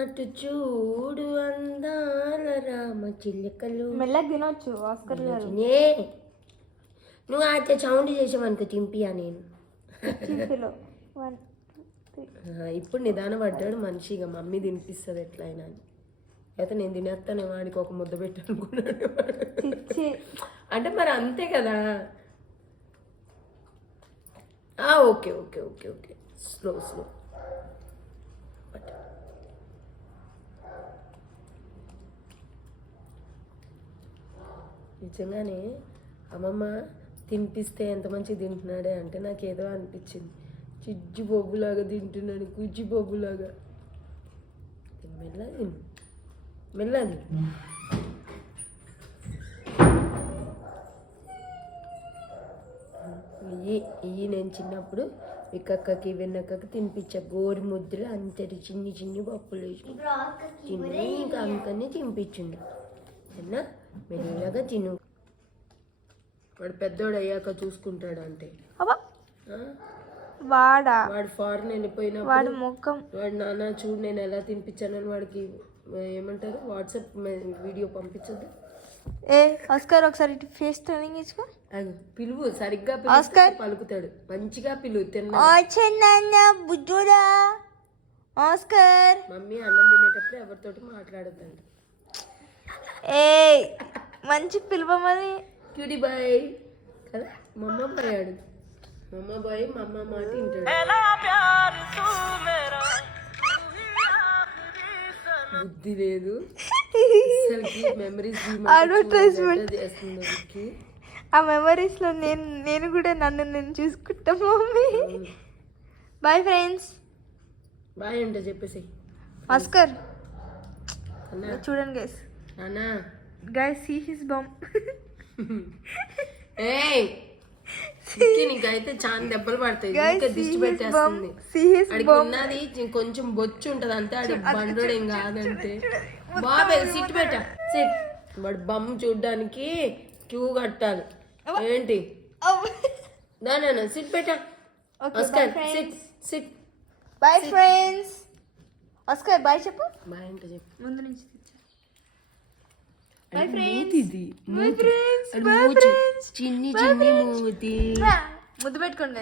అటు చూడు అందాల రామ చిల్లకలు. మెల్లగా తినొచ్చు ఆస్కర్ గారు. నువ్వు అయితే సౌండ్ చేసావనుకో తింపియా నేను. ఇప్పుడు నిదానం పడ్డాడు మనిషిగా, మమ్మీ తినిపిస్తుంది ఎట్లయినా అని. అయితే నేను తినేస్తాను వాడికి ఒక ముద్ద పెట్టనుకున్నాడు. అంటే మరి అంతే కదా. Okay okay okay okay slow slow. నిజంగానే అమ్మమ్మ తినిపిస్తే ఎంత మంచిగా తింటున్నాడే అంటే నాకు ఏదో అనిపించింది. చిజ్జు బొబ్బులాగా తింటున్నాడు, కుజ్జి బొబ్బులాగా. మెల్ల తిను, మెల్లది. ఇవి నేను చిన్నప్పుడు విక్కక్కకి వెన్నక్కకి తినిపించా. గోరి ముద్దలు అంతటి చిన్ని చిన్ని పప్పులు వేసి తిని ఇంకా అందుకని తినిపించిండు. అన్నా మెల్లగా తిను, వాడు పెద్దోడు అయ్యాక చూసుకుంటాడు. అంటే వాడు ఫారెన్ వెళ్ళిపోయినా వాడు నాన్న చూడు నేను ఎలా తినిపించానని వాడికి ఏమంటారు వాట్సాప్ వీడియో పంపించద్దు. ఆస్కర్ ఒకసారి ఫేస్ ట్రైనింగ్ ఇచ్చుకో. పిలువు సరిగ్గా పలుకుతాడు, మంచిగా పిలువు. బుజ్జుడా ఆస్కర్. మమ్మీ అన్నం తినేటప్పుడు ఎవరితోటి మాట్లాడతాడు. మంచి పిలువమని. క్యూటీ బాయ్ కదా, మమ్మ బాయ్ ఆడు. మమ్మ బాయ్ మమ్మ మాట వింటాడు. బుద్ధి లేదు మెమరీస్. ఆ మెమరీస్ లో నేను కూడా నేను చూసుకుంటా మమ్మీ. Bye friends. బాయ్ అంటే చెప్పేసి ఆస్కర్ చూడండి గైస్. నానా గైస్ సీ హిస్ బమ్. నీకైతే చాలా దెబ్బలు పడతాయి, దిష్టి పెట్టేస్తుంది. ఉన్నది కొంచెం బొచ్చు ఉంటది అంతే, ఆడి బండోడు ఏం కాదంటే. బాబే సిట్ పెట్ట సిట్. వాడు బమ్ చూడ్డానికి క్యూ కట్టాలి ఏంటి. దానా సిట్ పెట్ట. Oscar sit sit. Bye friends. Oscar bye చెప్పు. బాయ్ అంటే చెప్పు ముందు నుంచి. Bye friends. చిన్ని చిన్ని మూతి ముద్దు పెట్టుకోండి.